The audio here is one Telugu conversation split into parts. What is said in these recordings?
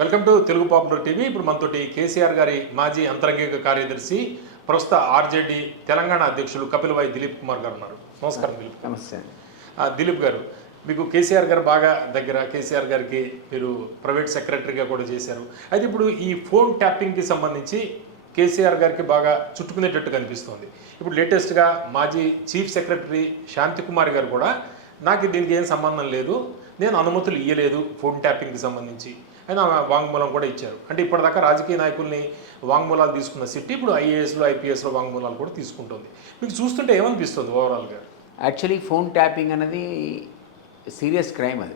Welcome to Telugu popular TV. ఇప్పుడు మనతోటి కేసీఆర్ గారి మాజీ అంతరంగిక కార్యదర్శి ప్రస్తుత ఆర్జేడీ తెలంగాణ అధ్యక్షులు కపిలవాయి దిలీప్ కుమార్ గారు ఉన్నారు. నమస్కారం దిలీప్ నమస్తే. దిలీప్ గారు మీకు కేసీఆర్ గారు బాగా దగ్గర కేసీఆర్ గారికి మీరు ప్రైవేట్ సెక్రటరీగా కూడా చేశారు. అయితే ఇప్పుడు ఈ ఫోన్ ట్యాపింగ్కి సంబంధించి కేసీఆర్ గారికి బాగా చుట్టుకునేటట్టు కనిపిస్తోంది. ఇప్పుడు లేటెస్ట్గా మాజీ చీఫ్ సెక్రటరీ శాంతి కుమార్ గారు కూడా నాకు దీనికి ఏం సంబంధం లేదు. నేను అనుమతులు ఇవ్వలేదు ఫోన్ ట్యాపింగ్కి సంబంధించి ఆయన వాంగ్మూలం కూడా ఇచ్చారు. అంటే ఇప్పటిదాకా రాజకీయ నాయకుల్ని వాంగ్మూలాలు తీసుకున్న సిట్టి ఇప్పుడు ఐఏఎస్లో ఐపీఎస్లో వాంగ్మూలాలు కూడా తీసుకుంటుంది. మీకు చూస్తుంటే ఏమనిపిస్తుంది ఓవరాల్గా యాక్చువల్లీ ఫోన్ ట్యాపింగ్ అనేది సీరియస్ క్రైమ్ అది.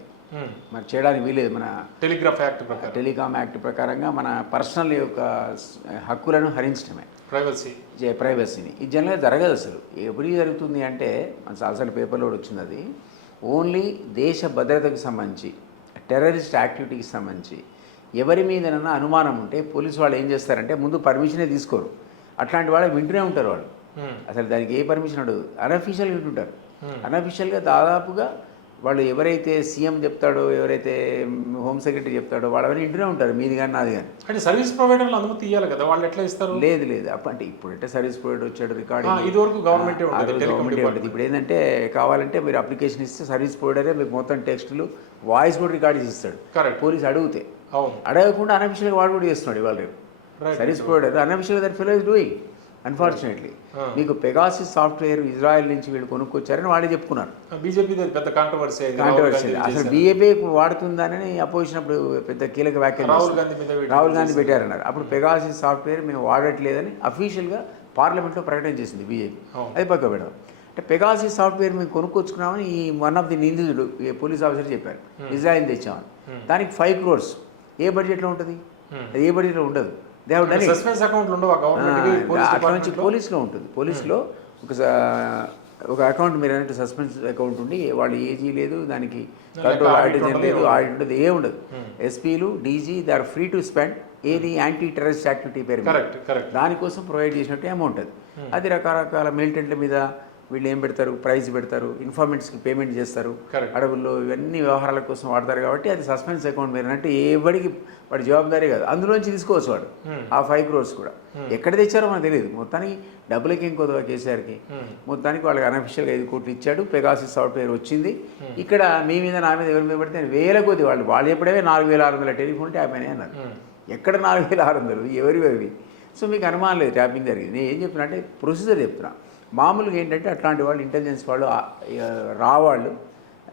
మరి చేయడానికి వీలేదు మన టెలిగ్రాఫ్ యాక్ట్ ప్రకారం. టెలికాం యాక్ట్ ప్రకారంగా మన పర్సనల్ యొక్క హక్కులను హరించడమే. ప్రైవసీ. జే- ప్రైవసీని. ఇది జనరల్గా జరగదు అసలు. ఎప్పుడు జరుగుతుంది అంటే మన చాలాసార్లు పేపర్లో కూడా వచ్చింది అది. ఓన్లీ దేశ భద్రతకు సంబంధించి టెర్రరిస్ట్ యాక్టివిటీకి సంబంధించి ఎవరి మీదనన్నా అనుమానం ఉంటే పోలీసు వాళ్ళు ఏం చేస్తారంటే ముందు పర్మిషనే తీసుకోరు. అట్లాంటి వాళ్ళు వింటూనే ఉంటారు వాళ్ళు. అసలు దానికి ఏ పర్మిషన్ అడగదు అనఫీషియల్ వింటుంటారు. అనఫీషియల్గా దాదాపుగా వాళ్ళు ఎవరైతే సీఎం చెప్తాడో ఎవరైతే హోమ్ సెక్రటరీ చెప్తాడో వాళ్ళని వింటూనే ఉంటారు మీది కానీ నాది కానీ అంటే సర్వీస్ ప్రొవైడర్లు అనుమతి ఇవ్వాలి కదా వాళ్ళు ఎట్లా ఇస్తారు? లేదు లేదు. అంటే ఇప్పుడు అంటే సర్వీస్ ప్రొవైడర్ వచ్చాడు ఆ, రికార్డింగ్ ఇది వరకు గవర్నమెంటే ఉంటుంది ఇప్పుడు ఏంటంటే కావాలంటే మీరు అప్లికేషన్ ఇస్తే సర్వీస్ ప్రొవైడరే మీకు మొత్తం టెక్స్టులు వాయిస్ కూడా రికార్డ్ చేసి ఇస్తాడు కరెక్ట్. పోలీస్ అడిగితే. అడగకుండా అనఫిషియల్గా వాడు కూడా చేస్తున్నాడు ఇవాళ రేపు. Service provider unofficial that fellow is doing. Unfortunately మీకు పెగాసిస్ సాఫ్ట్వేర్ ఇజ్రాయెల్ నుంచి వీళ్ళు కొనుక్కొచ్చారని వాళ్ళే చెప్పుకున్నారు. బీజేపీ పెద్ద కాంట్రవర్సీ కాంట్రవర్సీ అసలు బీఏపీ వాడుతుందని అపోజిషన్ అప్పుడు పెద్ద కీలక వ్యాఖ్యలు రాహుల్. గాంధీ రాహుల్ గాంధీ పెట్టారన్నారు. అప్పుడు పెగాసిస్ సాఫ్ట్వేర్ మేము వాడట్లేదని అఫీషియల్గా పార్లమెంట్లో ప్రకటన చేసింది బీజేపీ. అది పక్క పెడదాం అంటే పెగాసిస్ సాఫ్ట్వేర్ మేము కొనుక్కొచ్చుకున్నామని ఈ వన్ ఆఫ్ ది నిందితుడు పోలీస్ ఆఫీసర్ చెప్పారు. ఇజ్రాయిల్ తెచ్చామని. దానికి ఫైవ్ క్రోర్స్ ఏ బడ్జెట్లో ఉంటుంది? అది ఏ బడ్జెట్లో ఉండదు. దే హావ్ డన్ సస్పెన్స్ అకౌంట్లు ఉండవు గవర్నమెంట్ అట్లా నుంచి పోలీస్లో ఉంటుంది. పోలీస్లో ఒక ఒక అకౌంట్ మీరు అన్నట్టు సస్పెన్స్ అకౌంట్ ఉండి వాళ్ళు ఏజీ లేదు దానికి కంట్రోల్ ఆడిటర్ లేదు ఆడిట్ ఉండదు ఏ ఉండదు. ఎస్పీలు DG they are free to spend ఏది యాంటీ టెర్రరిస్ట్ యాక్టివిటీ పేరు దానికోసం ప్రొవైడ్ చేసినట్టు అమౌంట్ అది. అది రకరకాల మిలిటెంట్ల మీద వీళ్ళు ఏం పెడతారు? ప్రైజ్ పెడతారు. ఇన్ఫార్మెంట్స్కి పేమెంట్ చేస్తారు. అడవుల్లో ఇవన్నీ వ్యవహారాల కోసం వాడతారు కాబట్టి అది సస్పెన్స్ అకౌంట్ మీరు అంటే ఎవరికి వాడి జవాబుదారీ కాదు. అందులోంచి తీసుకోవచ్చు వాడు. ఆ ఫైవ్ క్రోర్స్ కూడా. ఎక్కడ తెచ్చారో మనకు తెలియదు. మొత్తానికి డబ్బులకి ఏం కొద్దిగా కేసీఆర్కి. మొత్తానికి వాళ్ళకి అనఫిషియల్గా ఐదు కోట్లు ఇచ్చాడు. పెగాసిస్ సాఫ్ట్వేర్ వచ్చింది. ఇక్కడ మీ మీద నా మీద ఎవరి మీద పడితే వేల కొద్ది వాళ్ళు వాళ్ళు చెప్పడమే నాలుగు వేల ఆరు వందల టెలిఫోన్ ట్యాప్ అయినాయి అన్నారు. ఎక్కడ నాలుగు వేల ఆరు వందలు? ఎవరివి సో మీకు అనుమానం లేదు ట్యాపింగ్ జరిగింది. నేను ఏం చెప్తున్నా అంటే ప్రొసీజర్ చెప్తున్నా. మామూలుగా ఏంటంటే అట్లాంటి వాళ్ళు ఇంటెలిజెన్స్ వాళ్ళు ఆ, ఆ, రా వాళ్ళు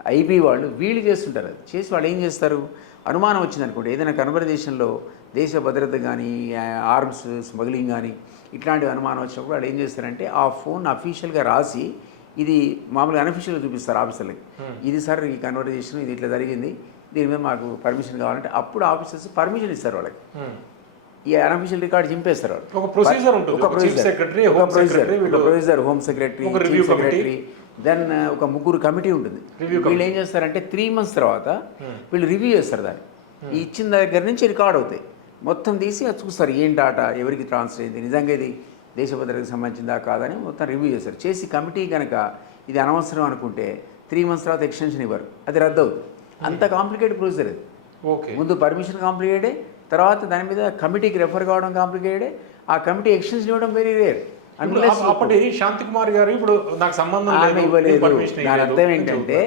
ఐబీ వాళ్ళు వీళ్ళు చేస్తుంటారు. అది చేసి వాళ్ళు ఏం చేస్తారు? అనుమానం వచ్చింది అనుకోండి ఏదైనా కన్వర్జేషన్లో దేశ భద్రత కానీ ఆర్మ్స్ స్మగ్లింగ్ కానీ ఇట్లాంటి అనుమానం వచ్చినప్పుడు వాళ్ళు ఏం చేస్తారంటే ఆ ఫోన్ అఫీషియల్గా రాసి ఇది మామూలుగా అన్అఫీషియల్గా చూపిస్తారు ఆఫీసర్లకి ఇది సార్ ఈ కన్వర్జేషన్ ఇది ఇట్లా జరిగింది. దీని మీద మాకు పర్మిషన్ కావాలంటే అప్పుడు ఆఫీసర్స్ పర్మిషన్ ఇస్తారు వాళ్ళకి. ఈ అన్అఫీషియల్ రికార్డ్ చింపేస్తారు ఒక ప్రొసీజర్ ఉంటుంది. ఒక ప్రొసీజర్ సెక్రటరీ ఒక హోమ్ ప్రొసీజర్ ఒక procedure home secretary chief. Secretary then ఒక ముగ్గురు కమిటీ ఉంటుంది. వీళ్ళు ఏం చేస్తారంటే త్రీ మంత్స్ తర్వాత వీళ్ళు రివ్యూ చేస్తారు దాన్ని. ఈ ఇచ్చిన దగ్గర నుంచి రికార్డ్ అవుతాయి. మొత్తం తీసి అది చూస్తారు ఏం డాటా ఎవరికి ట్రాన్స్ఫర్ అయింది? నిజంగా ఇది దేశ భద్రతకు సంబంధించిందా కాదని మొత్తం రివ్యూ చేస్తారు. చేసి కమిటీ కనుక ఇది అనవసరం అనుకుంటే త్రీ మంత్స్ తర్వాత ఎక్స్టెన్షన్ ఇవ్వరు. అది రద్దు అవుతుంది అంత కాంప్లికేటెడ్ ప్రొసీజర్ అది. ఓకే ముందు పర్మిషన్ కాంప్లికేటెడ్ తర్వాత దాని మీద కమిటీకి రెఫర్ కావడం కాంప్లికేటెడ్ ఆ కమిటీ ఎక్స్టెన్షన్ ఇవ్వడం వెరీ రేర్ అప్పటి శాంతి కుమార్ గారు ఇప్పుడు నాకు సంబంధం ఇవ్వలేదు. దాని అర్థం ఏంటంటే.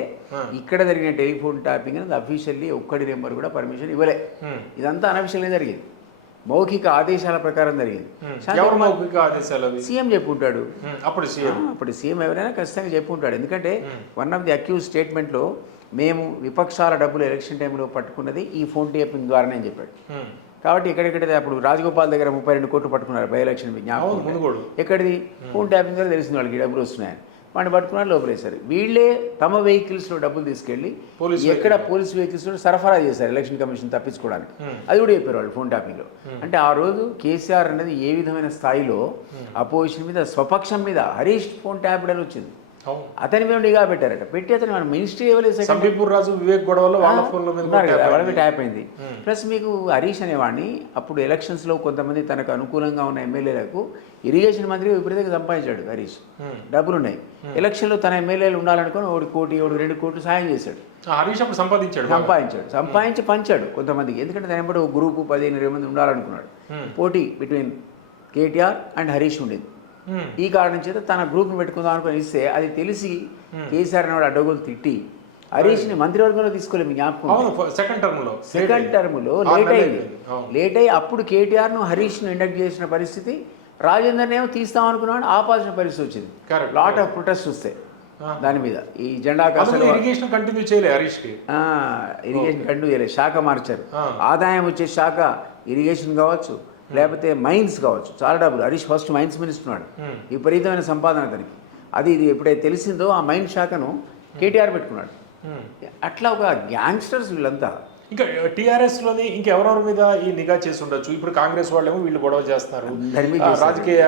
ఇక్కడ జరిగిన టెలిఫోన్ ట్యాపింగ్ అనేది అఫీషియల్లీ ఒక్కడి నెంబర్ కూడా పర్మిషన్ ఇవ్వలే. ఇదంతా అనఫిషియల్గా జరిగింది. మౌఖిక ఆదేశాల ప్రకారం జరిగింది. సీఎం చెప్పుంటాడు. అప్పుడు సీఎం. అప్పుడు సీఎం ఎవరైనా ఖచ్చితంగా చెప్పుంటాడు. ఎందుకంటే వన్ ఆఫ్ ది అక్యూజ్ స్టేట్మెంట్లో మేము విపక్షాల డబ్బులు ఎలక్షన్ టైంలో పట్టుకున్నది ఈ ఫోన్ టేపింగ్ ద్వారానే అని చెప్పాడు. కాబట్టి ఎక్కడెక్కడైతే అప్పుడు రాజగోపాల్ దగ్గర ముప్పై రెండు కోట్లు పట్టుకున్నారు బై ఎలక్షన్ జ్ఞాపకం ఎక్కడిది? ఫోన్ ట్యాపింగ్ ద్వారా తెలిసింది వాళ్ళకి డబ్బులు వస్తున్నాయని. వాడిని పట్టుకున్నారు లోపలేశారు. వీళ్ళే తమ వెహికల్స్లో డబ్బులు తీసుకెళ్ళి పోలీస్ ఎక్కడ పోలీస్ వెహికల్స్లో సరఫరా చేశారు ఎలక్షన్ కమిషన్ తప్పించుకోవడానికి. అది కూడా చెప్పారు వాళ్ళు ఫోన్ ట్యాపింగ్లో అంటే ఆ రోజు కేసీఆర్ అనేది ఏ విధమైన స్థాయిలో అపోజిషన్ మీద స్వపక్షం మీద హరీష్ ఫోన్ ట్యాప్ అని వచ్చింది. అతని మీద నిఘా పెట్టారట. పెట్టి అతను మన మినిస్ట్రీ ఇవ్వలేదు సంబీపూర్ రాజు వివేక్ గొడవలో వాళ్ళ ఫోన్ల మీద. ట్యాప్ అయింది. ప్లస్ మీకు హరీష్ అనేవాడిని అప్పుడు ఎలక్షన్స్లో కొంతమంది తనకు అనుకూలంగా ఉన్న ఎమ్మెల్యేలకు ఇరిగేషన్ మంత్రి విపరీతంగా సంపాదించాడు హరీష్. డబ్బులు ఉన్నాయి ఎలక్షన్లో తన ఎమ్మెల్యేలు ఉండాలనుకుని ఒకటి కోటి ఒకటి రెండు కోట్లు సాయం చేశాడు. హరీష్ అప్పుడు సంపాదించాడు. సంపాదించాడు. సంపాదించి పంచాడు కొంతమందికి. ఎందుకంటే తన ఒక గ్రూపు పదిహేను ఇరవై మంది ఉండాలనుకున్నాడు. పోటీ బిట్వీన్ కేటీఆర్ అండ్ హరీష్ ఉండేది. ఈ కారణం చేత తన గ్రూప్ను పెట్టుకుందాం అనుకుని ఇస్తే అది తెలిసి కేసీఆర్ అనేవాడు అడ్డగోలు తిట్టి హరీష్ని మంత్రివర్గంలో తీసుకోలేదు మీ జ్ఞాపకం ఉందా? అవును సెకండ్ టర్మ్లో. సెకండ్ టర్మ్లో లేట్ అయింది. లేట్ అయ్యి అప్పుడు కేటీఆర్ను హరీష్ను ఇండక్ట్ చేసిన పరిస్థితి రాజేందర్ని ఏమో తీస్తాం అనుకున్నాడు ఆపాల్సిన పరిస్థితి వచ్చింది. లాట్ ఆఫ్ ప్రొటెస్ట్ వస్తాయి ఆ. దాని మీద. ఈ జెండా ఇరిగేషన్ కంటిన్యూ హరీష్ ఇరిగేషన్ కండు చేయలేదు శాఖ మార్చారు. ఆదాయం వచ్చే శాఖ ఇరిగేషన్ కావచ్చు లేకపోతే మైన్స్ కావచ్చు. చాలా డబ్బులు. హరీష్ ఫస్ట్ మైన్స్ మినిస్టర్ ఉన్నాడు. విపరీతమైన సంపాదన అతనికి. అది ఇది ఎప్పుడైతే తెలిసిందో ఆ మైన్ శాఖను కేటీఆర్ పెట్టుకున్నాడు. అట్లా ఒక గ్యాంగ్స్టర్స్ వీళ్ళంతా. ఇంకా టిఆర్ఎస్లోని ఇంకెవరెవరి మీద ఈ నిఘా చేసి ఉండొచ్చు? ఇప్పుడు కాంగ్రెస్ వాళ్ళేమో వీళ్ళు గొడవ చేస్తున్నారు. రాజకీయ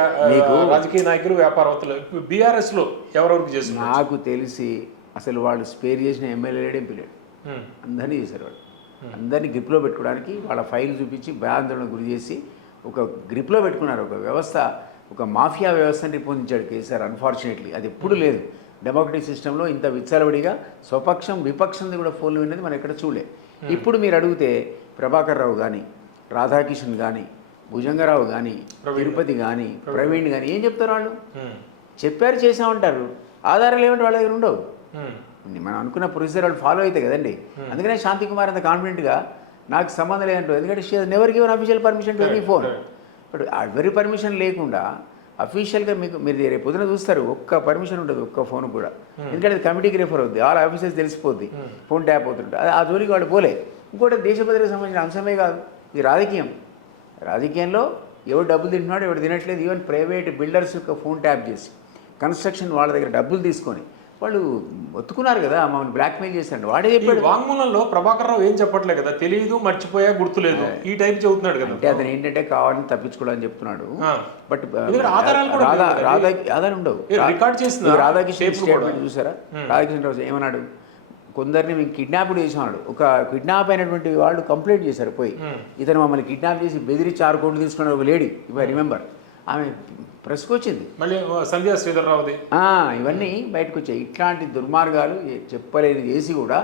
రాజకీయ నాయకులు వ్యాపారవేత్తలు. బీఆర్ఎస్లో ఎవరెవరికి చేస్తున్నారు? నాకు తెలిసి అసలు వాళ్ళు స్పేర్ చేసిన ఎమ్మెల్యేడే Hmm. అందరినీ చేశారు వాళ్ళు. అందరినీ గ్రిప్లో పెట్టుకోవడానికి వాళ్ళ ఫైల్ చూపించి భయాందోళన గురి చేసి ఒక గ్రిప్లో పెట్టుకున్నారు. ఒక వ్యవస్థ ఒక మాఫియా వ్యవస్థని రూపొందించాడు కేసీఆర్ అన్ఫార్చునేట్లీ అది ఎప్పుడు లేదు. డెమోక్రటిక్ సిస్టంలో ఇంత విచ్చలవిడిగా స్వపక్షం విపక్షంది కూడా ఫోన్లు విన్నది మనం ఎక్కడ చూడలే. ఇప్పుడు మీరు అడిగితే ప్రభాకర్ రావు కానీ రాధాకిషన్ కానీ భుజంగరావు కానీ తిరుపతి కానీ ప్రవీణ్. కానీ ఏం చెప్తారు వాళ్ళు. చెప్పారు చేసామంటారు ఆధారాలు ఏమిటి వాళ్ళ దగ్గర ఉండవు. మనం అనుకున్న ప్రొసీజర్ వాళ్ళు ఫాలో అవుతాయి కదండి. అందుకనే శాంతి కుమార్ అంత కాన్ఫిడెంట్గా నాకు సంబంధం లేదంటూ ఎందుకంటే she never given official permission to any phone but ఎవరి పర్మిషన్ లేకుండా అఫీషియల్గా మీకు మీరు రేపు పొద్దున చూస్తారు ఒక్క పర్మిషన్ ఉండదు ఒక్క ఫోన్ కూడా. ఎందుకంటే అది కమిటీకి రిఫర్ అవుద్ది. ఆల్ ఆఫీసర్స్ తెలిసిపోద్ది. ఫోన్ ట్యాప్ అవుతుంటే అది ఆ జోలికి వాళ్ళు పోలే. ఇంకోటి దేశ భద్రతకు సంబంధించిన అంశమే కాదు. ఇది రాజకీయం. రాజకీయంలో ఎవడు డబ్బులు తింటున్నాడు ఎవడు తినట్లేదు ఈవెన్ ప్రైవేట్ బిల్డర్స్ యొక్క ఫోన్ ట్యాప్ చేసి కన్స్ట్రక్షన్ వాళ్ళ దగ్గర డబ్బులు తీసుకొని వాళ్ళు ఒత్తుకున్నారు కదా మమ్మల్ని బ్లాక్మెయిల్ చేశాడు వాడే చెప్పాడు. వాంగ్మూలంలో ప్రభాకర్ రావు ఏం చెప్పట్లే కదా తెలియదు మర్చిపోయా గుర్తులేదు. ఈ టైప్ చెబుతున్నాడు కదా అంటే అతను ఏంటంటే కావాలని తప్పించుకోవాలని చెప్తున్నాడు. బట్ రాధా. రాధా ఆధారం ఉండవు. రికార్డ్ చేసిన టేపులు స్టేట్మెంట్. చూసారా? రాధాకృష్ణ రావు ఏమన్నాడు? కొందరిని మేము కిడ్నాప్ చేసాడు ఒక కిడ్నాప్ అయినటువంటి వాళ్ళు కంప్లైంట్ చేశారు పోయి. ఇతను మమ్మల్ని కిడ్నాప్ చేసి బెదిరించి ఆరు కోట్లు తీసుకున్న ఒక లేడీ ఇఫ్ రిమెంబర్ ఆమె ప్రెస్కి వచ్చింది మళ్ళీ సంధ్యా శ్రీధర్ రావుది ఆ, ఇవన్నీ బయటకు వచ్చాయి ఇట్లాంటి దుర్మార్గాలు చెప్పలేని చేసి కూడా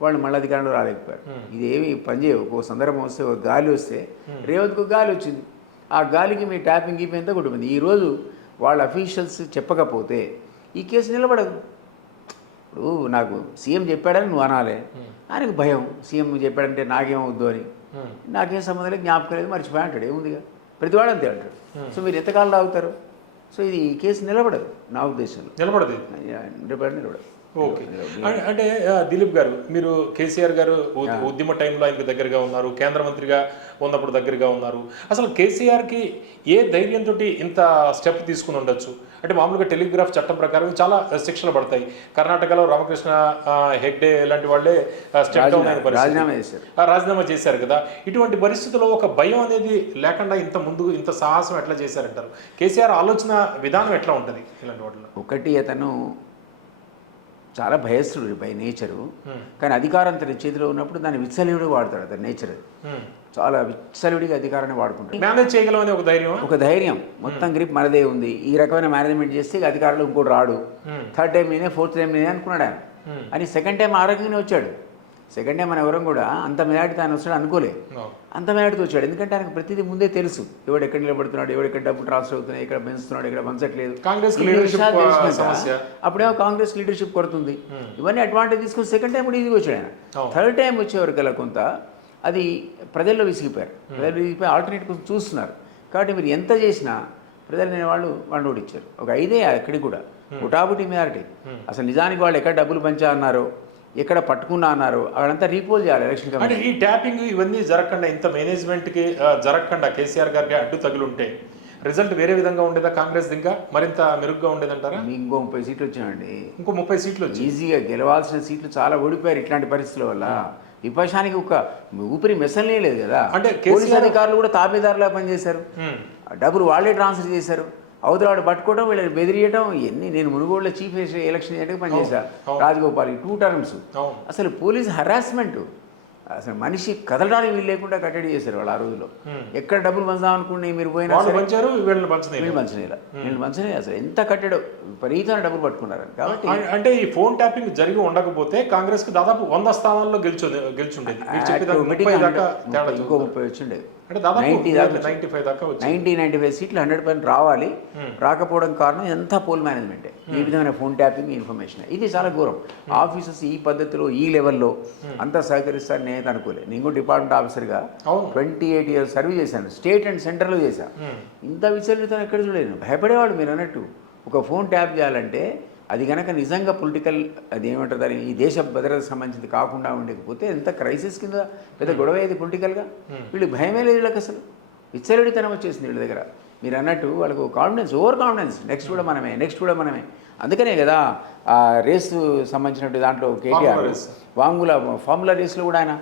వాళ్ళు మళ్ళీ అధికారంలో రాలేకపోయారు. ఇది ఏమి పనిచేయవు ఒక సందర్భం వస్తే ఒక గాలి వస్తే రేవతికి ఒక గాలి వచ్చింది. ఆ గాలికి మీ ట్యాపింగ్ గీపి ఎంత కుటుంబం ఈరోజు వాళ్ళ అఫీషియల్స్ చెప్పకపోతే ఈ కేసు నిలబడదు. ఇప్పుడు నాకు సీఎం చెప్పాడని నువ్వు అనాలే. ఆయనకు భయం. సీఎం చెప్పాడంటే నాకేమవుద్దు అని. నాకేం సంబంధం లేదు జ్ఞాపకం లేదు మర్చిపోయా అంటాడు. ఏముందిగా? ప్రతివాడు అంతే అంటాడు. సో మీరు ఎంతకాలం తాగుతారు? సో ఇది ఈ కేసు నిలబడదు నా ఉద్దేశంలో. నిలబడదు నిలబడి నిలబడదు. ఓకే అంటే దిలీప్ గారు మీరు కేసీఆర్ గారు ఉద్యమ టైంలో ఆయనకు దగ్గరగా ఉన్నారు కేంద్ర మంత్రిగా ఉన్నప్పుడు దగ్గరగా ఉన్నారు. అసలు కేసీఆర్కి ఏ ధైర్యంతో ఇంత స్టెప్ తీసుకుని ఉండొచ్చు? అంటే మామూలుగా టెలిగ్రాఫ్ చట్టం ప్రకారం చాలా శిక్షలు పడతాయి. కర్ణాటకలో రామకృష్ణ హెగ్డే ఇలాంటి వాళ్ళే స్టెప్ డౌన్ అయిన పరిస్థితి. రాజీనామా చేశారు. ఆ, రాజీనామా చేశారు కదా. ఇటువంటి పరిస్థితుల్లో ఒక భయం అనేది లేకుండా ఇంత ముందు ఇంత సాహసం ఎట్లా చేశారంటారు? కేసీఆర్ ఆలోచన విధానం ఎట్లా ఉంటుంది ఇలాంటి వాటిలో? ఒకటి అతను చాలా భయస్థుడు బై నేచరు. కానీ అధికారం తన చేతిలో ఉన్నప్పుడు దాన్ని విచ్చలవిడిగా వాడతాడు అతని నేచర్. చాలా విచ్చలవిడిగా అధికారాన్ని వాడుకుంటాడు మేనేజ్ చేయగలం ఒక ధైర్యం ఒక ధైర్యం మొత్తం గ్రిప్ మనదే ఉంది ఈ రకమైన మేనేజ్మెంట్ చేస్తే అధికారులు ఇంకోటి రాడు. థర్డ్ టైం నేనే ఫోర్త్ టైం నేనే అనుకున్నాడు ఆయన. అని సెకండ్ టైం ఆ రకంగానే వచ్చాడు సెకండ్ టైం మన ఎవరం కూడా అంత మెజార్టీ తాను వస్తాడు అనుకోలే. అంత మెజార్టీతో వచ్చాడు. ఎందుకంటే ఆయనకు ప్రతిదీ ముందే తెలుసు. ఎవడు ఎక్కడ నిలబడుతున్నాడు ఎవడు ఎక్కడ డబ్బు ట్రాన్స్ఫర్ అవుతున్నాయి ఎక్కడ పెంచుతున్నాడు ఎక్కడ పంచట్లేదు. అప్పుడేమో కాంగ్రెస్ లీడర్షిప్ కొడుతుంది. ఇవన్నీ అడ్వాంటేజ్ తీసుకుని సెకండ్ టైం కూడా ఈజీగా వచ్చాడు ఆయన. థర్డ్ టైం వచ్చేవరకల్లా కొంత అది ప్రజల్లో విసిగిపోయారు. ప్రజలు విసిగిపోయి ఆల్టర్నేట్ కోసం చూస్తున్నారు. కాబట్టి మీరు ఎంత చేసినా ప్రజలు నేను వాళ్ళు వాళ్ళు ఓడిచ్చారు. ఒక ఐదే అక్కడికి కూడా. ముఠాబుటి మెజారిటీ. అసలు నిజానికి వాళ్ళు ఎక్కడ డబ్బులు పంచా అన్నారో ఎక్కడ పట్టుకున్నా అన్నారో. అక్కడంతా రీపోల్ చేయాలి ఎలక్షన్ అంటే కమిషన్. ఈ ట్యాపింగ్ ఇవన్నీ జరగకుండా ఇంత మేనేజ్మెంట్కి జరగకుండా కేసీఆర్ గారికి అడ్డు తగిలి ఉంటే రిజల్ట్ వేరే విధంగా ఉండేదా కాంగ్రెస్ ఇంకా? మరింత మెరుగ్గా ఉండేదంటారా? ఇంకో ముప్పై సీట్లు వచ్చాయండి. ఇంకో ముప్పై సీట్లు వచ్చి ఈజీగా గెలవాల్సిన సీట్లు చాలా ఓడిపోయారు ఇట్లాంటి పరిస్థితుల వల్ల. విపక్షానికి ఒక ఊపిరి మెసలే లేదు కదా. అంటే పోలీస్ కేసీఆర్ అధికారులు కూడా తాబేదారులా పనిచేశారు. డబ్బులు వాళ్ళే ట్రాన్స్ఫర్ చేశారు. అవతలాడు పట్టుకోవడం వీళ్ళని బెదిరియడం ఎన్ని నేను మునుగోడులో చీఫ్ ఎలక్షన్ ఏజెంట్గా పనిచేశా. అవును. రాజగోపాల్ టూ టర్మ్స్ అసలు పోలీస్ హరాస్మెంట్ అసలు మనిషి కదలడానికి వీలు లేకుండా కట్టడి చేశారు వాళ్ళు ఆ రోజుల్లో. Hmm. ఎక్కడ డబ్బులు పంచుదాం అనుకుని మీరు పోయినా పంచారు వీళ్ళని వీళ్ళు అసలు ఎంత కట్టడో విపరీతమైన డబ్బులు పట్టుకున్నారు. కాబట్టి అంటే ఈ ఫోన్ ట్యాపింగ్ జరిగి ఉండకపోతే కాంగ్రెస్కి దాదాపు వంద స్థానాల్లో గెలిచి గెలిచుండేది. మీరు చెప్పేదాకా automatic ముప్పై గా దాకా ముప్పై- తేడా ఇంకో. ముప్పై వచ్చిండేది. అంటే దాదాపు 90 దాకా నైన్టీ దాకా నైన్టీ ఫైవ్ సీట్లు హండ్రెడ్ పర్సెంట్ రావాలి. రాకపోవడం కారణం ఎంత పోల్ మేనేజ్మెంట్. ఈ విధమైన ఫోన్ ట్యాపింగ్ ఇన్ఫర్మేషన్. ఇది చాలా ఘోరం. ఆఫీసర్స్ ఈ పద్ధతిలో ఈ లెవెల్లో అంతా సహకరిస్తారని నేను అనుకోలేదు. నేను డిపార్ట్మెంట్ ఆఫీసర్గా ట్వంటీ ఎయిట్ ఇయర్స్ సర్వీస్ చేశాను. స్టేట్ అండ్ సెంటర్లో చేశాను. ఇంత విచలితం ఎక్కడ చూడలేను భయపడేవాడు మీరు అన్నట్టు. ఒక ఫోన్ ట్యాప్ చేయాలంటే అది కనుక నిజంగా పొలిటికల్ అది ఏమంటారు దాని ఈ దేశ భద్రతకు సంబంధించింది కాకుండా ఉండకపోతే ఎంత క్రైసిస్ కింద పెద్ద గొడవ అయ్యేది పొలిటికల్గా వీళ్ళు భయమే లేదు వీళ్ళకి అసలు. విచ్చలవిడితనం వచ్చేసింది వీళ్ళ దగ్గర. మీరు అన్నట్టు వాళ్ళకు కాన్ఫిడెన్స్ ఓవర్ కాన్ఫిడెన్స్ నెక్స్ట్ కూడా మనమే నెక్స్ట్ కూడా మనమే. అందుకనే కదా ఆ రేసు సంబంధించినట్టు దాంట్లో కేటీఆర్. వాంగుల ఫార్ములా రేస్లో కూడా ఆయన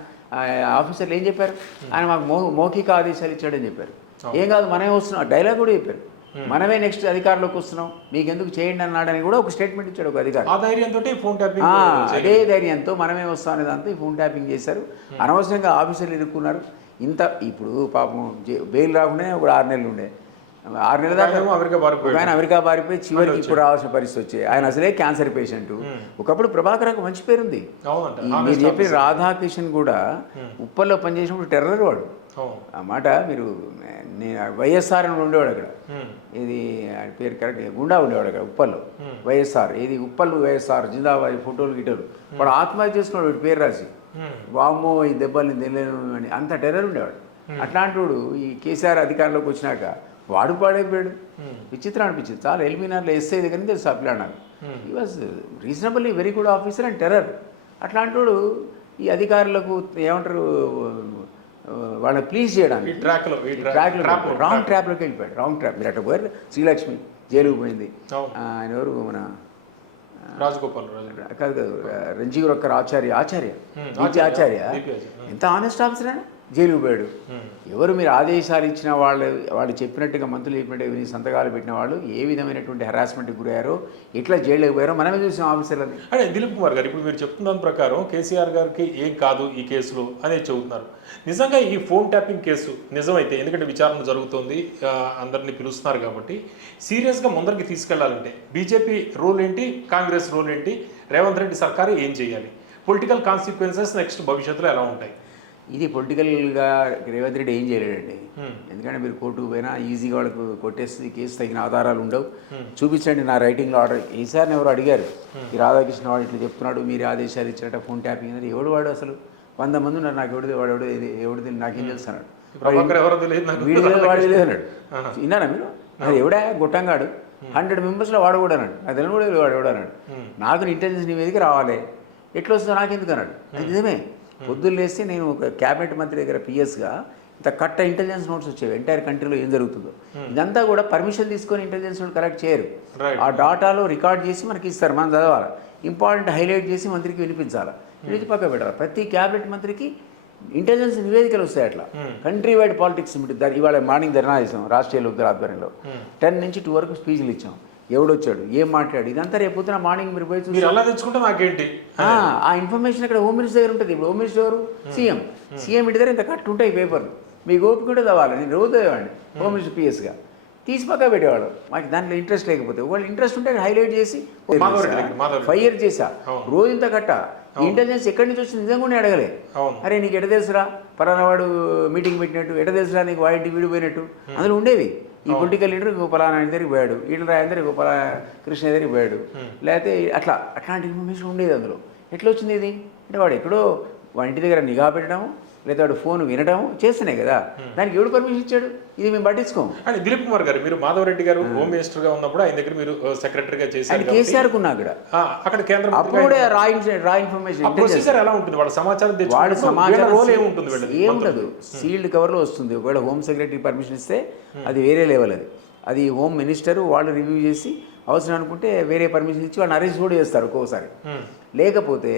ఆఫీసర్లు ఏం చెప్పారు? ఆయన మాకు మౌ మౌఖిక ఆదేశాలు ఇచ్చాడని చెప్పారు. ఏం కాదు మనమే వస్తున్నాం. డైలాగ్ కూడా చెప్పారు. మనమే నెక్స్ట్ అధికారంలోకి వస్తున్నాం. మీకు ఎందుకు చేయండి అన్నాడని కూడా ఒక స్టేట్మెంట్ ఇచ్చాడు ఒక అధికారి. ఆ ధైర్యంతో ఫోన్ ట్యాపింగ్ అదే ధైర్యంతో మనమే వస్తాం అనే దాంతో ఈ ఫోన్ ట్యాపింగ్ చేశారు. అనవసరంగా ఆఫీసర్లు ఇరుక్కున్నారు. ఇంత ఇప్పుడు పాపం బెయిల్ రాకుండానే ఒక ఆరు నెలలు ఉండే. ఆరు నెలల దాకా అమెరికా ఒక పారిపోయాడు. ఆయన అమెరికా పారిపోయి చివరికి ఇప్పుడు రావాల్సిన పరిస్థితి వచ్చాయి. ఆయన అసలే క్యాన్సర్ పేషెంట్ ఒకప్పుడు ప్రభాకర్కు మంచి పేరుంది. మీరు చెప్పిన రాధాకిషన్ కూడా ఉప్పల్లో పనిచేసినప్పుడు టెర్రర్ వాడు. ఆ మాట మీరు నేను వైఎస్ఆర్ అని ఉండేవాడు అక్కడ. ఇది ఆయన పేరు కరెక్ట్ గుండా ఉండేవాడు అక్కడ ఉప్పల్లో. వైఎస్ఆర్ ఇది ఉప్పల్ వైఎస్ఆర్ జిందాబాద్ ఫోటోలు గిటోలు. వాడు ఆత్మహత్య చేసుకున్నాడు వీడి పేరు రాసి. వామ్మో ఈ దెబ్బల్ని తెలియను అని అంత టెర్రర్ ఉండేవాడు. అట్లాంటి వాడు ఈ కేసీఆర్ అధికారంలోకి వచ్చినాక వాడు పాడైపోయాడు. విచిత్రం అనిపించింది. చాలా ఎలిమినార్లో ఎస్ఐ దగ్గర తెలుసు అప్లా నాకు ఈ was reasonably very good officer and terror అట్లాంటి వాడు ఈ అధికారులకు ఏమంటారు ఆ, వాళ్ళని ప్లీజ్ చేయడానికి. ట్రాక్లో ట్రాప్లో రాంగ్ ట్రాప్లోకి వెళ్ళిపోయాడు. రాంగ్ ట్రాప్ మీరు అట్లా పోయారు. శ్రీలక్ష్మి జైలుకు పోయింది. ఆయన ఎవరు? మన రాజగోపాల్ రాజు కాదు కాదు రంజీవ్ రొక్కర్ ఆచార్య. ఆచార్య ఆచార్య. ఎంత ఆనెస్ట్ ఆఫీసర్ ఆయన? జైలుకు పోయాడు. ఎవరు మీరు ఆదేశాలు ఇచ్చిన వాళ్ళు వాళ్ళు చెప్పినట్టుగా మంత్రులు చెప్పినట్టుగా విని సంతకాలు పెట్టిన వాళ్ళు ఏ విధమైనటువంటి హెరాస్మెంట్కి గురయ్యారో ఎట్లా జైలుకి పోయారో మనమే చూసాం ఆఫీసర్లని అంటే దిలీప్ కుమార్ గారు ఇప్పుడు మీరు చెప్తున్న దాని ప్రకారం కేసీఆర్ గారికి ఏం కాదు ఈ కేసులో అనేది చెబుతున్నారు. నిజంగా ఈ ఫోన్ ట్యాపింగ్ కేసు నిజమైతే ఎందుకంటే విచారణ జరుగుతోంది అందరినీ పిలుస్తున్నారు కాబట్టి సీరియస్గా ముందరికి తీసుకెళ్ళాలంటే బీజేపీ రోల్ ఏంటి కాంగ్రెస్ రోల్ ఏంటి రేవంత్ రెడ్డి సర్కారు ఏం చేయాలి? పొలిటికల్ కాన్సిక్వెన్సెస్ నెక్స్ట్ భవిష్యత్తులో ఎలా ఉంటాయి? ఇది పొలిటికల్గా రేవంత్ రెడ్డి ఏం చేయలేడండి. ఎందుకంటే మీరు కోర్టుకు పోయినా ఈజీగా వాళ్ళకు కొట్టేస్తుంది కేసు తగిన ఆధారాలు ఉండవు. చూపించండి నా రైటింగ్లో ఆర్డర్. ఈసారి ఎవరు అడిగారు? ఈ రాధాకృష్ణ వాడు ఇట్లా చెప్తున్నాడు మీరు ఆదేశాలు ఇచ్చినట్ట ఫోన్ ట్యాపింగ్ అనేది ఎవడు వాడు అసలు? వంద మంది ఉన్నారు నాకు ఎవడు వాడు ఎవడు ఇది ఎవడు తెలియదు నాకేం తెలుసు అన్నాడు. నాకు. వీడి తెలియదు అన్నాడు. విన్నారా మీరు? అది ఎవడా? గొట్టంగాడు. హండ్రెడ్ మెంబర్స్లో వాడు కూడా అన్నాడు. నాకు తెలియదు కూడా వాడు ఎవడు అన్నాడు. నాకు ఇంటెలిజెన్స్ నీ మీదకి రావాలి. ఎట్లా వస్తుందో నాకెందుకు అన్నాడు. నిజమే. పొద్దున్న లేస్తే నేను ఒక క్యాబినెట్ మంత్రి దగ్గర పిఎస్గా ఇంత కట్ట ఇంటెలిజెన్స్ నోట్స్ వచ్చేవి. ఎంటైర్ కంట్రీలో ఏం జరుగుతుందో. ఇదంతా కూడా పర్మిషన్ తీసుకొని ఇంటెలిజెన్స్ నోట్ కలెక్ట్ చేయరు. ఆ డాటాలో రికార్డ్ చేసి మనకి ఇస్తారు మనం చదవాలి. ఇంపార్టెంట్ హైలైట్ చేసి మంత్రికి వినిపించాలి. ఇది పక్క పెట్టాలి. ప్రతి క్యాబినెట్ మంత్రికి ఇంటెలిజెన్స్ నివేదికలు వస్తాయి అట్లా. కంట్రీ వైడ్ పాలిటిక్స్ ఇవాళ మార్నింగ్ ధర్నా చేసాం రాష్ట్రీయ లోక్ ఆధ్వర్యంలో. టెన్ నుంచి టూ వరకు స్పీచ్లు ఇచ్చాం. ఎవడొచ్చాడు? ఏం మాట్లాడు ఇదంతా రేపు పొద్దున మార్నింగ్ మీరు పోయి చూసి అలా తెచ్చుకుంటే నాకేంటి? ఆ, ఇన్ఫర్మేషన్ అక్కడ హోమ్ మినిస్టర్ దగ్గర ఉంటుంది. ఇప్పుడు హోమ్ మినిస్టర్ ఎవరు? సీఎం. సీఎం ఇంటి దగ్గర ఇంత కట్టు ఉంటాయి పేపర్లు. మీకు ఓపిక కూడా చదవాలి నేను రోజు చదివాడిని హోమ్ మినిస్టర్ పిఎస్గా. తీసి పక్క పెట్టేవాడు. మాకు దాంట్లో ఇంట్రెస్ట్ లేకపోతే. వాళ్ళు ఇంట్రెస్ట్ ఉంటే హైలైట్ చేసి ఇయర్ చేసా. రోజు ఇంత కట్ట. ఇంటెలిజెన్స్ ఎక్కడి నుంచి వచ్చింది నిజంగా కూడా అడగలే. అరే నీకు ఎట తెలుసురా? పలానా వాడు మీటింగ్ పెట్టినట్టు. ఎట తెలుసురా నీకు? వాడింటి వీడు పోయినట్టు. అందులో ఉండేవి. ఈ పొలిటికల్ లీడర్ ఇంకో పలానా దగ్గరికి పోయాడు ఈటల రాయందర్ ఇంకో కృష్ణ దగ్గరికి పోయాడు. లేకపోతే అట్లా అట్లాంటి ఇన్ఫర్మేషన్ ఉండేది అందులో. ఎట్లా వచ్చింది ఇది? అంటే వాడు ఎక్కడో వాడి ఇంటి దగ్గర నిఘా పెట్టడం లేదా వాడు ఫోన్ వినడం చేస్తున్నాయి కదా. దానికి ఎవడు పర్మిషన్ ఇచ్చాడు? ఇది మేము పట్టించుకోం అంటే దిలీప్ కుమార్ గారు మీరు మాధవరెడ్డి గారు హోమ్. మినిస్టర్గా ఉన్నప్పుడు ఆయన దగ్గర మీరు సెక్రటరీగా చేశారు కేసీఆర్కు ఉన్నా అక్కడ. అక్కడ కేంద్ర అప్పుడు కూడా రా రా ఇన్ఫర్మేషన్ ప్రొసీజర్ ఎలా ఉంటుంది? వాళ్ళ సమాచారం తెచ్చుకున్నప్పుడు సమాచారం వీళ్ళ రోల్ ఏముంటుంది ఏముండదు సీల్డ్ కవర్లో వస్తుంది. ఒకవేళ హోమ్ సెక్రటరీ పర్మిషన్ ఇస్తే అది వేరే లెవెల్ అది. అది హోమ్ మినిస్టర్ వాళ్ళు రివ్యూ చేసి అవసరం అనుకుంటే వేరే పర్మిషన్ ఇచ్చి వాళ్ళని అరెస్ట్ కూడా చేస్తారు ఒక్కోసారి. లేకపోతే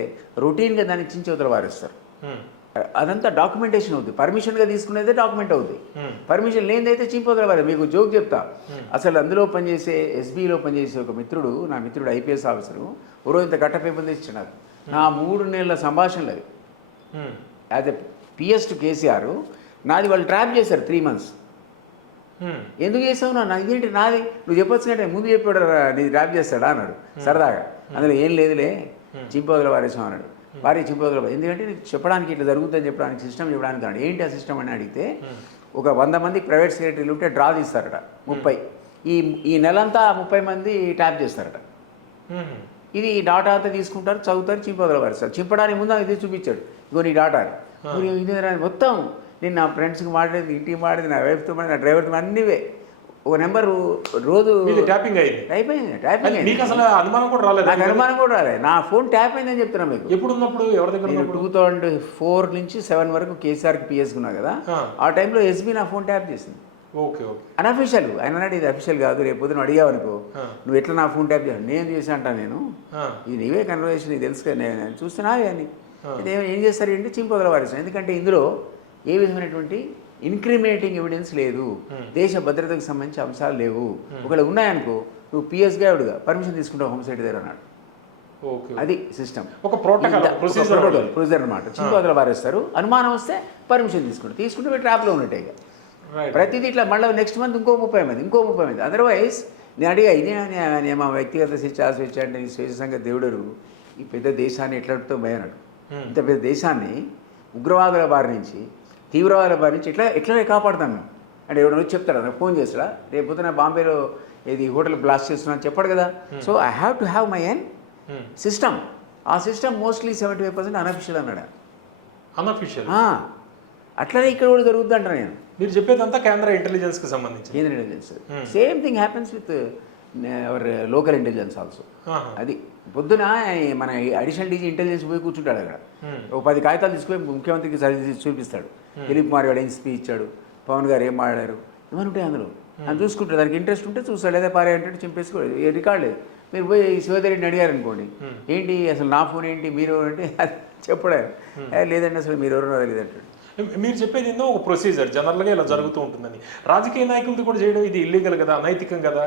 రొటీన్గా దాన్ని చించి అవతల వారేస్తారు అదంతా డాక్యుమెంటేషన్ అవుతుంది పర్మిషన్గా తీసుకునేదే డాక్యుమెంట్ అవుతుంది Hmm. పర్మిషన్ లేనిదైతే చింపోగలవారు మీకు జోక్ చెప్తా. అసలు అందులో పనిచేసే ఎస్బీలో పనిచేసే ఒక మిత్రుడు నా మిత్రుడు ఐపీఎస్ ఆఫీసరు ఓ రోజు ఇంత గట్ట పేపర్ తెచ్చి నాకు. నా మూడు నెలల సంభాషణలు అవి. As a PS to KCR నాది వాళ్ళు ట్రాప్ చేశారు త్రీ మంత్స్ ఉమ్, ఎందుకు చేసావు నా ఇదేంటి నాది? నువ్వు చెప్పొచ్చు కంటే ముందు చెప్పాడు రా, నీది ర్యాప్ చేస్తాడా అన్నాడు. సరదాగా. అందులో ఏం లేదులే చింపోదల వారేసాం అన్నాడు. వారి చింపోదల ఎందుకంటే నీకు చెప్పడానికి ఇట్లా జరుగుతుందని చెప్పడానికి సిస్టమ్ చెప్పడానికి అన్నాడు ఏంటి ఆ సిస్టమ్ అని అడిగితే ఒక వంద మంది ప్రైవేట్ సెక్రటరీలు ఉంటే డ్రా తీస్తారట. ముప్పై. ఈ ఈ నెలంతా ముప్పై మంది ట్యాప్ చేస్తారట. ఇది ఈ డాటా అంతా తీసుకుంటారు చదువుతారు చింపదల వారిస్తారు చింపడానికి ముందు ఇది చూపించాడు. ఇగో నీ డాటా ఇది మొత్తం. నేను నా ఫ్రెండ్స్కి మాట్లాడేది ఇంటికి మాట్లాడేది నా వైఫ్తో మాట్లాడి నా డ్రైవర్తో అన్నీవే. ఒక నెంబర్ రోజు ట్యాపింగ్ అయింది. అయిపోయింది ట్యాప్ అది మీకు అసలు అనుమానం కూడా రాలేదు. నాకు అనుమానం కూడా రాలే నా ఫోన్ ట్యాప్ అయిందని చెప్తున్నా మీకు. ఎప్పుడు ఉన్నప్పుడు ఎవరి దగ్గర నేను టూ థౌజండ్ ఫోర్ నుంచి సెవెన్ వరకు కేసీఆర్కి పిఎస్కున్నా కదా ఆ. టైంలో ఎస్బీ నా ఫోన్ ట్యాప్ చేసింది. Okay okay. అన్అఫీషియల్ ఆయన అన్నాడు ఇది అఫీషియల్ కాదు రేపు పొద్దున అడిగావు అనుకో. నువ్వు ఎట్లా నా ఫోన్ ట్యాప్ చేయాలి నేను చేసి అంటా నేను. ఇది నీవే కన్వర్జేషన్ నీకు తెలుసు నేను నేను చూస్తున్నా అని ఏం- చేస్తారు ఏంటి? చింపదల వారిస్తాం ఎందుకంటే ఇందులో ఏ విధమైనటువంటి ఇన్క్రిమినేటింగ్ ఎవిడెన్స్ లేదు. దేశ భద్రతకు సంబంధించి అంశాలు లేవు. ఒకవేళ ఉన్నాయనుకో నువ్వు పిఎస్ గాయుడుగా పర్మిషన్ తీసుకుంటావు హోంసైట్ దగ్గర అన్నాడు. అది సిస్టమ్ ఒక ప్రోటోకాల్ ప్రొసీజర్ ప్రొసీజర్ అనమాట చింపదల వారేస్తారు. అనుమానం వస్తే పర్మిషన్ తీసుకుంటారు. తీసుకుంటే ట్రాప్లో ఉన్నట్టే ఇక. ప్రతిదీ ఇట్లా మళ్ళీ నెక్స్ట్ మంత్ ఇంకో ముప్పై మంది ఇంకో ముప్పై మంది. అదర్వైజ్ నేను అడిగా ఇదే నే- నేను మా వ్యక్తిగత స్వేచ్ఛ ఆ స్వేచ్ఛ అంటే ఈ స్వేచ్ఛ సంగతి దేవుడరు ఈ పెద్ద దేశాన్ని ఎట్లతో భయన్నాడు Hmm. ఇంత పెద్ద దేశాన్ని ఉగ్రవాదుల బారి నుంచి తీవ్రవాదుల బారి నుంచి ఎట్లా ఎట్లా కాపాడుతాను మేము అంటే ఎవడో వచ్చి చెప్తాడా నాకు ఫోన్ చేస్తాడా రేపు పొద్దున బాంబేలో ఇది హోటల్ బ్లాస్ట్ చేస్తున్నా అని చెప్పాడు కదా. So I have to have my N. System ఆ system mostly seventy five percent unofficial అన్నాడు. అన్అఫీషియల్ ఆ, అట్లనే ఇక్కడ కూడా జరుగుద్ది అంట నేను. మీరు చెప్పేదంతా కేంద్ర ఇంటెలిజెన్స్కి సంబంధించి కేంద్ర intelligence. Same thing happens with our local intelligence also. అది పొద్దున మన అడిషనల్ డీజీ ఇంటెలిజెన్స్ పోయి కూర్చుంటాడు అక్కడ. ఒక పది కాగితాలు తీసుకుపోయి ముఖ్యమంత్రికి చూపిస్తాడు. దిలీప్ కుమార్ గారు ఏం స్పీచ్ ఇచ్చాడు? పవన్ గారు ఏం మాట్లాడారు? ఇవన్నీ ఉంటాయి అందులో. అని చూసుకుంటాడు దానికి ఇంట్రెస్ట్ ఉంటే చూస్తాడు లేదా పారే అంటే చింపేసుకోడు ఏ రికార్డ్ లేదు. మీరు పోయి శివధరెడ్డిని అడిగారు అనుకోండి. ఏంటి అసలు నా ఫోన్ ఏంటి? మీరు అంటే అది చెప్పడా "ఏ, లేదండి అసలు మీరు ఎవరో తెలియదు అంటాడు మీరు చెప్పేది ఏందో ఒక ప్రొసీజర్ జనరల్గా ఇలా జరుగుతూ ఉంటుందని. రాజకీయ నాయకులతో కూడా చేయడం ఇది ఇల్లీగల్ కదా? అనైతికం కదా?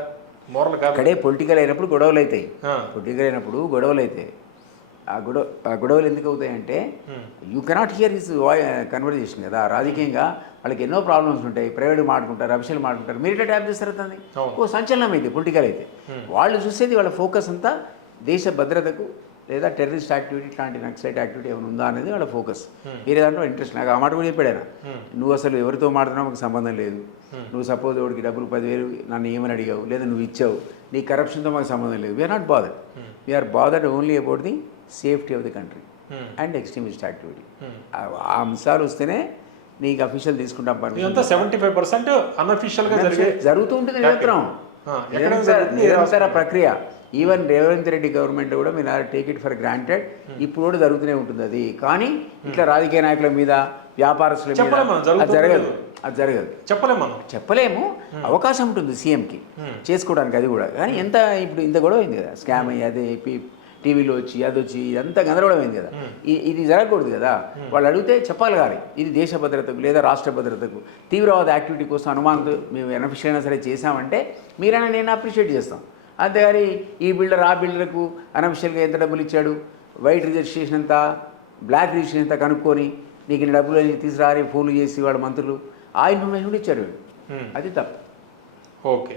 మోరల్ కాదు. అక్కడే పొలిటికల్ అయినప్పుడు గొడవలు అవుతాయి. పొలిటికల్ అయినప్పుడు గొడవలు అవుతాయి. ఆ గొడవ ఆ గొడవలు ఎందుకు అవుతాయంటే you cannot hear his conversation కదా. రాజకీయంగా వాళ్ళకి ఎన్నో ప్రాబ్లమ్స్ ఉంటాయి. ప్రైవేట్ మాట్లాడుకుంటారు అఫీషియల్ మాట్లాడుకుంటారు. మీరు ఎట్లా ట్యాప్ చేస్తారు అవును. ఓ సంచలనం అయితే పొలిటికల్ అయితే. వాళ్ళు చూసేది వాళ్ళ ఫోకస్ అంతా దేశ భద్రతకు లేదా టెర్రరిస్ట్ యాక్టివిటీ ఇట్లాంటి నక్సలైట్ యాక్టివిటీ ఏమైనా ఉందా అనేది వాళ్ళ ఫోకస్ వేరే దాంట్లో ఇంట్రెస్ట్ నాకు ఆ మాట కూడా చెప్పాడు ఆయన. నువ్వు అసలు ఎవరితో మాట్లాడినా మాకు సంబంధం లేదు. నువ్వు సపోజ్ వాడికి డబ్బులు పదివేలు నన్ను ఏమని అడిగావు? లేదా నువ్వు ఇచ్చావు? నీ కరప్షన్తో మాకు సంబంధం లేదు. We are not bothered we are bothered only about the safety of the country Hmm. And extremist activity. ఆ అంశాలు వస్తేనే నీకు అఫీషియల్ తీసుకుంటాం ఇదంతా సెవెంటీ ఫైవ్ పర్సెంట్ అన్అఫీషియల్గా జరిగే జరుగుతూ ఉంటుంది నిరంతరం. నిరంతర ప్రక్రియ. ఈవెన్ రేవంత్ రెడ్డి గవర్నమెంట్ కూడా మీరు టేక్ ఇట్ ఫర్ గ్రాంటెడ్ ఇప్పుడు కూడా జరుగుతూనే ఉంటుంది అది. కానీ ఇట్లా రాజకీయ నాయకుల మీద వ్యాపారస్తుల మీద అది. జరగదు. అది జరగదు. చెప్పలేం మనం. చెప్పలేము. అవకాశం ఉంటుంది సీఎంకి. చేసుకోవడానికి అది కూడా. కానీ ఎంత ఇప్పుడు ఇంత గొడవ అయింది కదా. స్కామ్ అయ్యి అదే టీవీలో వచ్చి అది వచ్చి ఇదంతా గందరగోళం అయింది కదా ఇది జరగకూడదు కదా. వాళ్ళు అడిగితే చెప్పాలి కానీ ఇది దేశ భద్రతకు లేదా రాష్ట్ర భద్రతకు తీవ్రవాద యాక్టివిటీ కోసం అనుమానంతో మేము ఎనఫిషియల్ అయినా సరే చేశామంటే మీరైనా నేను అప్రిషియేట్ చేస్తాం. అంతేగాని ఈ బిల్డర్ ఆ బిల్డర్కు అనఫిషియల్గా ఎంత డబ్బులు ఇచ్చాడు? వైట్ రిజిస్ట్రేషన్ ఎంత? బ్లాక్ రిజిస్ట్రేషన్ ఎంత కనుక్కొని నీకు ఇన్ని డబ్బులు తీసుకురాని ఫోన్లు చేసి వాళ్ళ మంత్రులు ఆ ఇన్ఫర్మేషన్ కూడా ఇచ్చారు వీళ్ళు. Hmm. అది తప్పు. ఓకే.